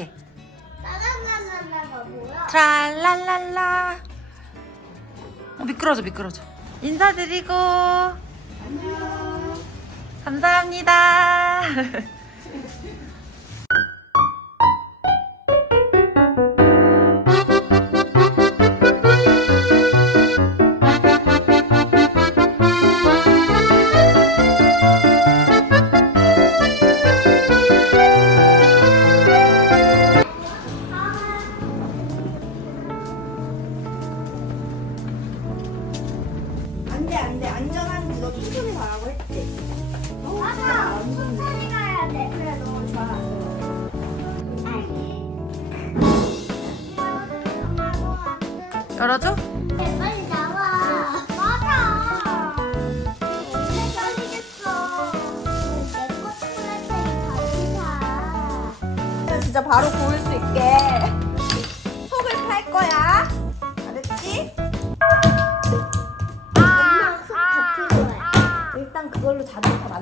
이렇게. 라라라라라가 뭐야? 트랄랄랄라. 미끄러져. 인사드리고. 안녕. 감사합니다. 안돼 안전한 그거 천천히 가라고 했지. 맞아. 천천히 가야 돼. 그래 너무 좋아. 열어줘? 빨리 나와. 맞아. 언제 떨리겠어. 내 코스프레 가자. 진짜 바로 구울 수 있게 속을 팔 거야. 알았지? 일단 그걸로 자동차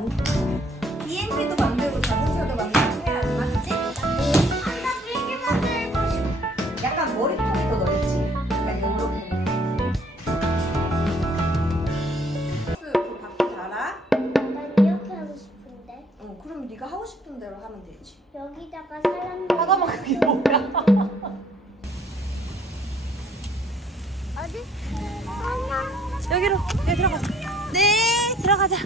BMP도 만들고 자동차도 만들고 해야 돼, 맞지? 나 되게 만들고 싶어. 약간 머리통이 더 넓지? 약간 요렇게. 그 바퀴 달아? 난 이렇게 하고 싶은데. 그럼 네가 하고 싶은 대로 하면 되지. 여기다가 사람들 잠깐만, 그게 뭐야? 어디? 엄마. 여기로. 여기 들어가자. 네, 들어가자.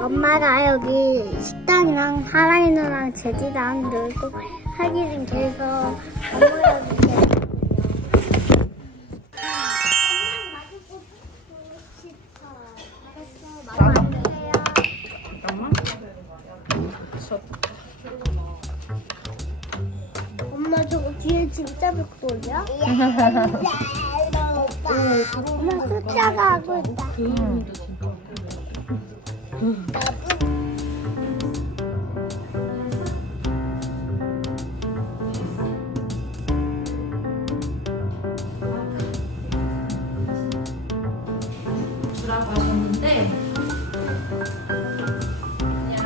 엄마가 여기 식당이랑 하랑이 누나랑 제디랑 놀고 하기는 돼서 엄마 여기 데리고. 잠깐만. 엄마 저거 뒤에 진짜 백돌이야? 엄마 숫자가 하고 있다. 주라고 하셨는데 그냥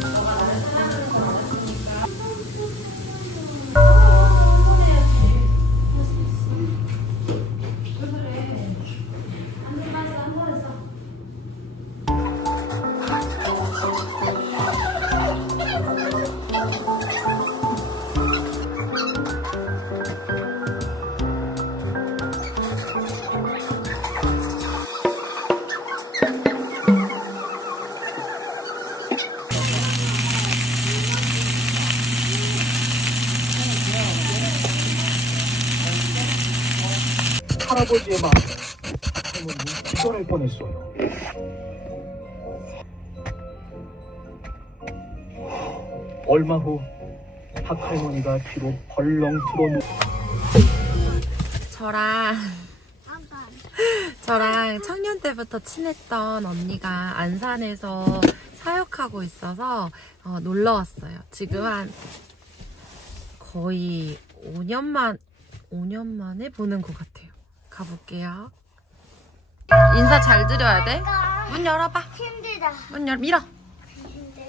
너가 나를 사랑하는 거 알았으니까 왜 그래? 한 번 했어. 할아버지의 마음 할머니는 기절할 뻔했어요. 얼마 후 박할머니가 뒤로 벌렁 들어누 저랑 청년 때부터 친했던 언니가 안산에서 사역하고 있어서 놀러 왔어요. 지금 한 거의 5년 만에 보는 것 같아요. 가볼게요. 인사 잘 드려야 돼. 문 열어봐. 힘들다. 밀어.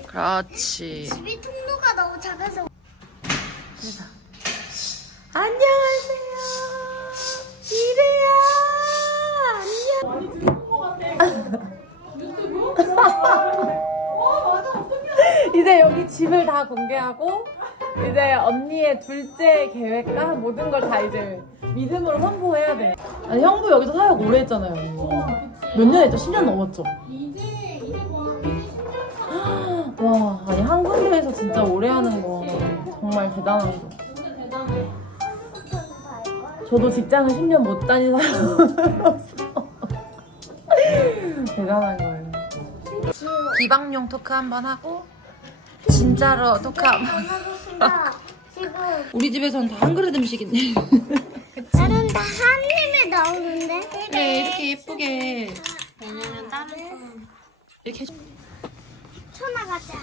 그렇지. 집이 통로가 너무 작아서. 그래서 안녕하세요. 이래야. 이제 여기 집을 다 공개하고 이제 언니의 둘째 계획과 모든 걸 다 이제 믿음으로 홍보해야 돼. 아니 형부 여기서 사역 오래 했잖아요. 몇 년 했죠? 10년 넘었죠? 와, 아니 한 군데에서 진짜 오래 하는 거 정말 대단한 거. 저도 직장을 10년 못 다닌 사람으로서 대단한 거예요. 기방용 토크 한번 하고 진짜로 토크 한번. 지금 우리 집에서는 다 한 그릇 음식인데. 다른 다 한 입에 나오는데? 네, 이렇게 예쁘게 왜냐면 다른 이렇게. 쳐나가자.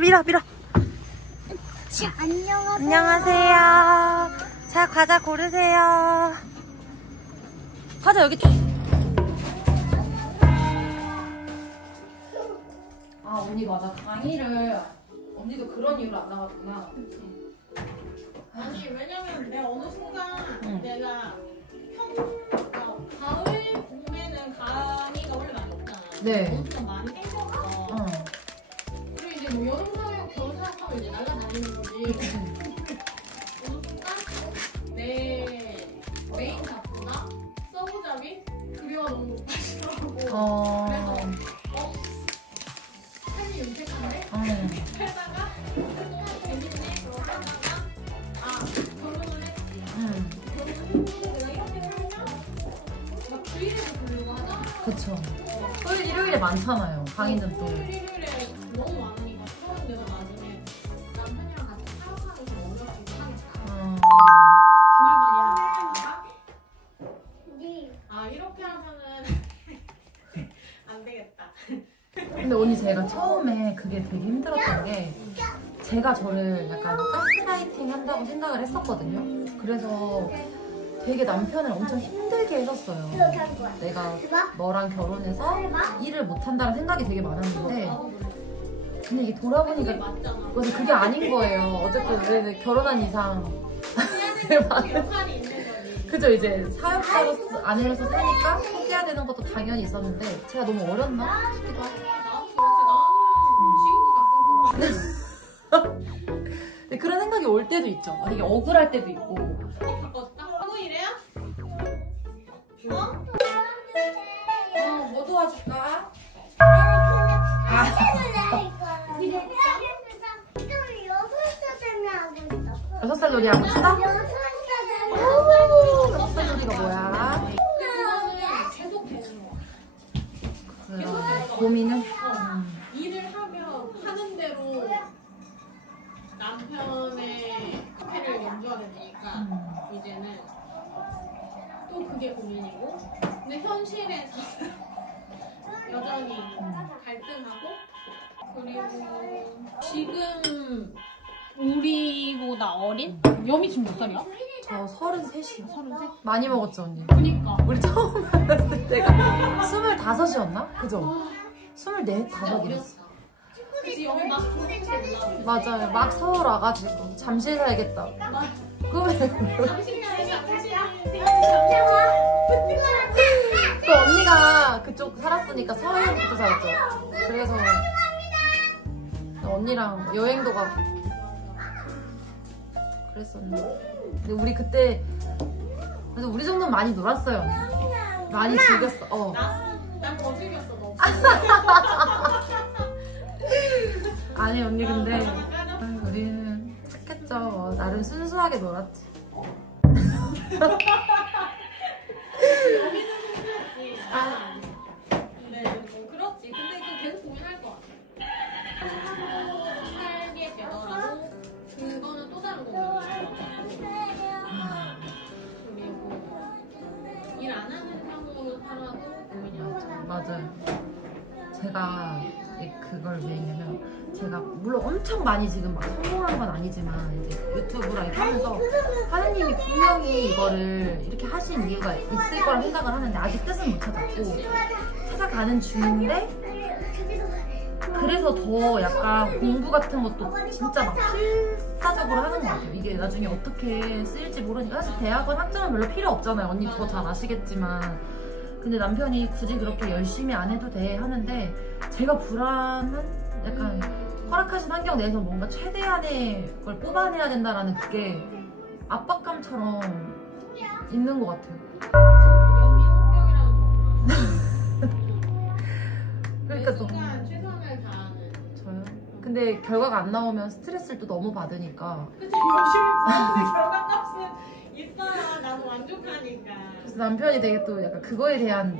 밀어. 안녕하세요. 안녕하세요. 자, 과자 고르세요. 과자 여기 있다. 아 언니 맞아. 강의를 언니도 그런 이유로 안 나갔구나. 아니 왜냐면 내가 어느 순간 내가 가을 봄에는 강의가 원래 많이 없잖아. 네. 엄청 많이 땡겼어. 그리고 이제 뭐 여름 사회고 겨울 사회하면 이제 날아다니는 거지. 어느 순간 내 메인 작품나 서브잡이 급여가 너무 높아지더라고. 그래서 삶이 윤택한데? 살다가 재밌네 그러고 하다가 결혼을 했지. 결혼을 내가 이렇게 살면 막 주일에도 보려고 하잖아. 그쵸. 토요일 일요일에 많잖아요. 강의는 또. 토요일 일요일에 너무 많으니까 그러면 내가 나중에 남편이랑 같이 살아가면서 어렵기도 하겠다. 주말만이랑 이렇게 하면은 안 되겠다. 근데 언니 제가 처음에 그게 되게 힘들었던 게 제가 저를 약간 가스라이팅 한다고 생각을 했었거든요. 그래서 되게 남편을 엄청 힘들게 했었어요. 내가 너랑 결혼해서 일을 못한다는 생각이 되게 많았는데 근데 이게 돌아보니까 맞아 그게 아닌 거예요. 어쨌든 결혼한 이상 역할이 있는 거지. 그죠. 이제 사역자로 아내로서 사니까 포기해야 되는 것도 당연히 있었는데 제가 너무 어렸나 싶기도 하고. 나는 근데 그런 생각이 올 때도 있죠. 되게 억울할 때도 있고. 바꿔줄까? 이래요? 뭐 도와줄까? 지금 6살 놀이 하고 있어? 6살 6살 놀이가 뭐야? 계속 되는 거야. 고민은? 일을 하는 대로 남편의 카페를 연주하게 되니까 이제는 또 그게 고민이고 근데 현실에서 여전히 갈등하고 그리고 지금 우리보다 어린? 여미 지금 몇 살이야? 저 33이요. 33? 많이 먹었죠 언니? 그니까 우리 처음 만났을 때가 25이었나? 그죠? 24, 5이랬어. 그치 여기 막 맞아요. 막 서울 와가지고 잠실 살겠다. 꿈을 또 언니가 그쪽 살았으니까 서해부터 살았죠. 그래서 언니랑 여행도 가고 그랬었는데 근데 우리 그때 그래서 우리 정도는 많이 놀았어요. 많이 즐겼어. 난 더 즐겼어 너. 아니 언니 근데 우리는 착했죠. 나름 순수하게 놀았지. 근데 뭐 그렇지. 근데 그 계속 고민할 것 같아. 살게 되더라도 그거는 또 다른 고민이야. 그리고 일 안 하는 상으로 살아도 고민이야. 맞아요. 제가 그걸 왜 했냐면 제가 물론 엄청 많이 지금 막 성공한 건 아니지만 이제 유튜브랑 이렇게 하면서 하느님이 분명히 이거를 이렇게 하신 이유가 있을 거라 생각을 하는데 아직 뜻은 못 찾았고 찾아가는 중인데 그래서 더 약간 공부 같은 것도 진짜 막 필사적으로 하는 것 같아요. 이게 나중에 어떻게 쓰일지 모르니까 사실 대학원 학점은 별로 필요 없잖아요. 언니 더 잘 아시겠지만 근데 남편이 굳이 그렇게 열심히 안 해도 돼 하는데 제가 불안한 약간 허락하신 환경 내에서 뭔가 최대한의 걸 뽑아내야 된다라는 그게 압박감처럼 있는 것 같아요. 그러니까 또 최선을 다하는. 저요? 근데 결과가 안 나오면 스트레스를 또 너무 받으니까 그치 열심히 결과값은 있어야 나도 만족하니까. 그래서 남편이 되게 또 약간 그거에 대한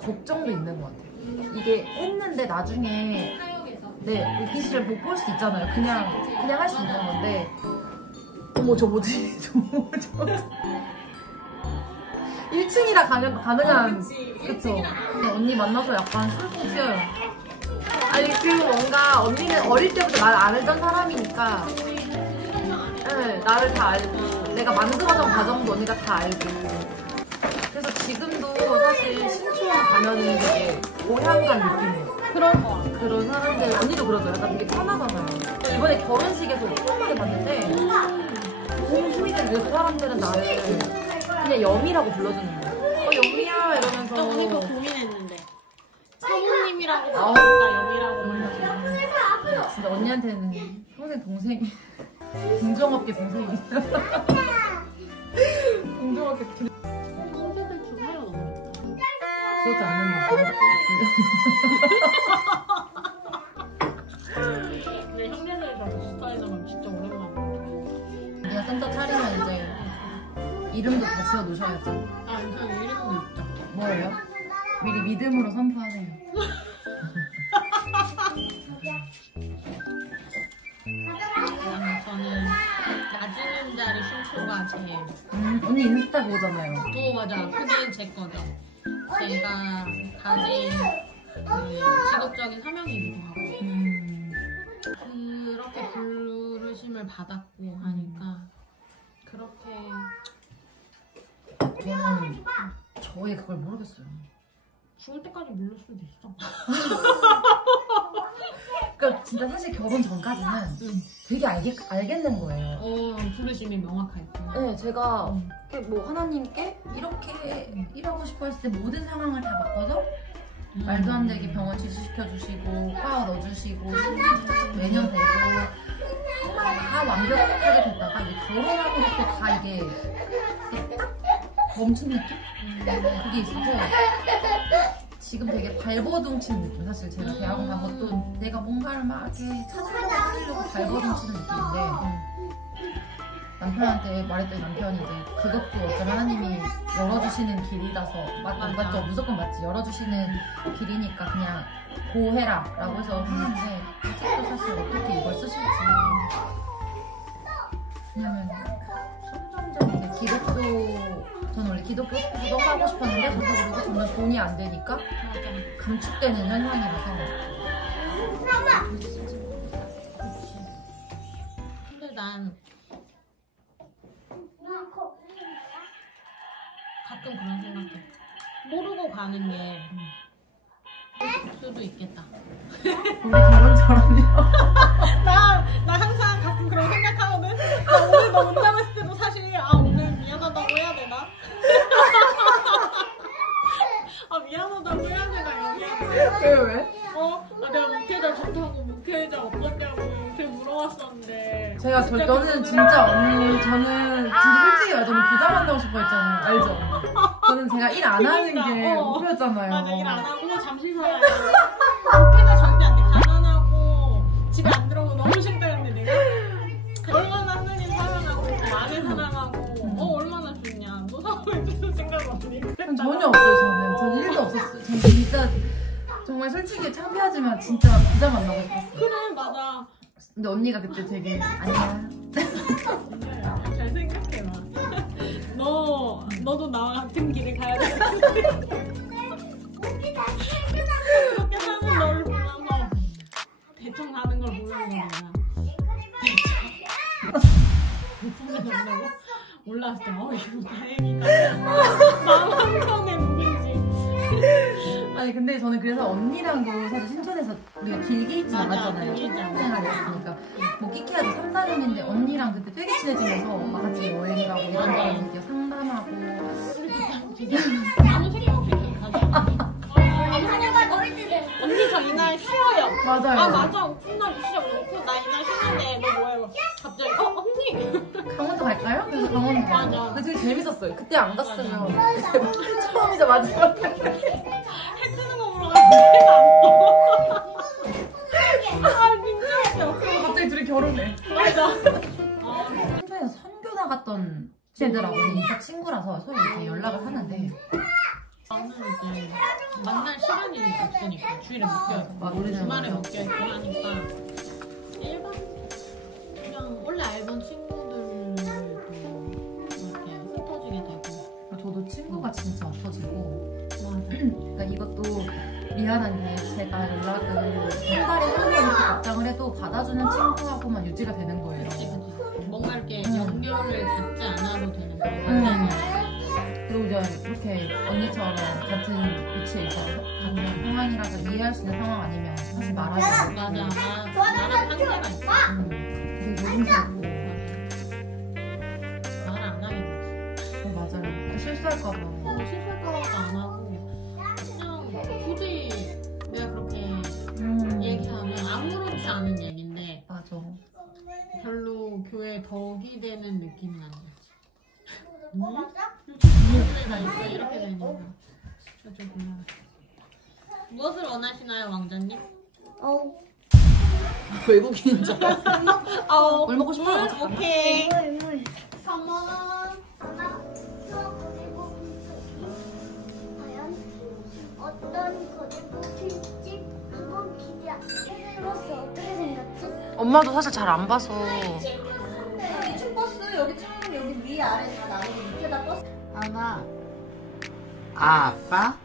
걱정도 있는 것 같아요. 이게 했는데 나중에 네, 기시를 못 볼 수 있잖아요. 그냥 할 수 있는 건데 어머 저 뭐지? 저 1층이라 가능한 그쵸? 언니 만나서 약간 슬퍼 지어요. 아니 그 뭔가 언니는 어릴 때부터 나를 알던 사람이니까 네, 나를 다 알고 내가 만들어던 과정도 언니가 다 알고 그래서 지금도 사실 신촌 가면은 되게 고향 간 느낌이에요. 그런 사람들 언니도 그러죠. 약간 되게 편하잖아요. 이번에 결혼식에서 오랜만에 봤는데 너무 힘이 든 그 사람들은 나를 그냥 여미라고 불러주는 거예요. 여미야 이러면서. 저 오늘 그 고민했는데 사모님이라고 부르니까 여기라고 불러주는. 진짜 언니한테는 평생 동생이 공정업계 동생이. 공정업계 형제들 중 하려 너무 그것도 안 맞는 근데 형제들이랑 비슷하는 건 진짜 오랜만에. 그냥 센터 차리면 이제 이름도 다 지어 놓으셔야죠. 아 일단 이름도 있죠. 뭐예요? 미리 믿음으로 선포하세요. 저는 낮은 자를 쉼표가 제일. 언니 인스타 그거잖아요. 맞아. 그게 제 거죠. 제가 가진 그 직업적인 사명이기도 하고 그렇게 부르심을 받았고 하니까 그렇게. 저는 저의 그걸 모르겠어요. 죽을 때까지 모를 수도 있어. 그러니까 진짜 사실 결혼 전까지는 되게 알겠는 거예요. 부르심이 명확할까. 네, 제가 뭐 하나님께 이렇게 일하고 싶어 했을 때 모든 상황을 다 바꿔서 말도 안 되게 병원 지시시켜주시고 과 넣어주시고 매년 되고 정말 다 완벽하게 됐다가 이제 결혼하고부터 다 이게 딱 멈춘 느낌? 그게 있어서 지금 되게 발버둥 치는 느낌. 사실 제가 대학원 간 것도 내가 뭔가를 막 이렇게 찾으려고 발버둥 치는 느낌인데 남편한테 말했더니 남편이 이제 그것도 어쩌면 하나님이 열어주시는 길이라서 맞죠? 무조건 맞지. 열어주시는 길이니까 그냥 고해라 라고 해서 했는데 아직도 사실 어떻게 이걸 쓰실지 왜냐면 점점 이제 기독교 저는 원래 기독교 스포도 하고 싶었는데 저도 그리고 점점 돈이 안 되니까 감축되는 현상이라서. 근데 난 가끔 그런 생각해. 모르고 가는 게 수도 있겠다. 우리 결혼처럼요. 나 항상 가끔 그런 생각하거든. 오늘 너 못 나갔을 때도 사실 오늘 미안하다고 해야 되나? 미안하다고 해야 되나 여기? 왜? 내가 목회자 좋다고 목회자 어떠냐고 되게 물어봤었는데. 제가 저는 진짜 언니 저는 진짜 솔직히 말하면 저는 부자 만나고 싶어 했잖아요. 알죠? 저는 제가 일 안 하는 게 목표였잖아요. 맞아, 일 안 하고 잠시 살아야 돼. 목회자 절대 안 돼. 가난하고 집에 안 들어오고 너무 싫다는데 내가 얼마나 하느님 사랑하고 많이 사랑하고 얼마나 좋냐. 너 사랑해주는 생각 없니? 전혀 없어요. 저는 일도 없었어요. 저는 진짜 정말 솔직히 창피하지만 진짜 부자 만나고 싶었어요. 그래 맞아. 근데 언니가 그때 되게 아니야. 잘 생각해봐. 너도 나와 같은 길을 가야 돼. 그렇게 사는 너를 보면서 대충 사는 걸 보는 거야. 대충 된다고? 올라왔을 때 이거 다행이다. 마음 한편에 무게지. 아니 근데 저는 그래서 언니랑도 사실 신촌에서 우리가 길게 있진 않았잖아요. 생활이었으니까 뭐 끼키야도 3-4년인데 언니랑 그때 되게 친해지면서 막 같이 여행 가고 이런저런 얘기 상담하고 아무 생각 없이 언니 저 이날 쉬어요. 맞아요. 맞아. 오픈날 쉬어. 나 이날 쉬는데 너 뭐해? 갑자기 언니 강원도 갈까요? 그래서 강원도 가요. 맞아. 근데 되게 재밌었어요. 그때 안 갔으면 처음이자 마지막 해 뜨는 거 보러 갔는데 민망했어. 갑자기 둘이 결혼해. 맞아. 신촌에서 선교 나갔던 쟤들하고 인사 친구라서 서로 이렇게 연락을 하는데 나는 이제 만날 시간이 없으니까 주일에 묶여있고 우리 주말에 묶여있고 하니까 일반 그냥 원래 알던 친구들도 이렇게 흩어지게 되고. 저도 친구가 진짜 없어지고 맞아. 그러니까 이것도 미안한 게 제가 연락을 한 달에 한 번 이렇게 답장을 해도 받아주는 친구하고만 유지가 되는 거예요. 그치. 뭔가 이렇게 연결을 닿지 않아도 되는 거예요. 그리고 이제 이렇게 언니처럼 누군가가 같은 위치에 있어서 같은 상황이라서 이해할 수 있는 상황 아니면 사실 말하지 맞아. 나랑 상대가 있어. 되게 조심스럽고 말을 안 하게 돼. 맞아요. 실수할까봐. 실수할까봐 안 하고 그냥 굳이 내가 그렇게 얘기하면 아무렇지 않은 얘기인데 맞아. 별로 교회에 덕이 되는 느낌은 아니야. 교회가 있어 이렇게 되니까 좀 곤란해. 무엇을 원하시나요, 왕자님? 외국인인 줄 알았어. 물 먹고 싶어요. 오케이. 물. 컴온. 하나, 그리고 과연 어떤 거리고 필지 한번 기대해봤어. 어떻게 생각지? 엄마도 사실 잘 안 봐서. 2층 버스 여기 참 여기 위 아래 다 나누고 밑에다 버스. 하나, 아빠,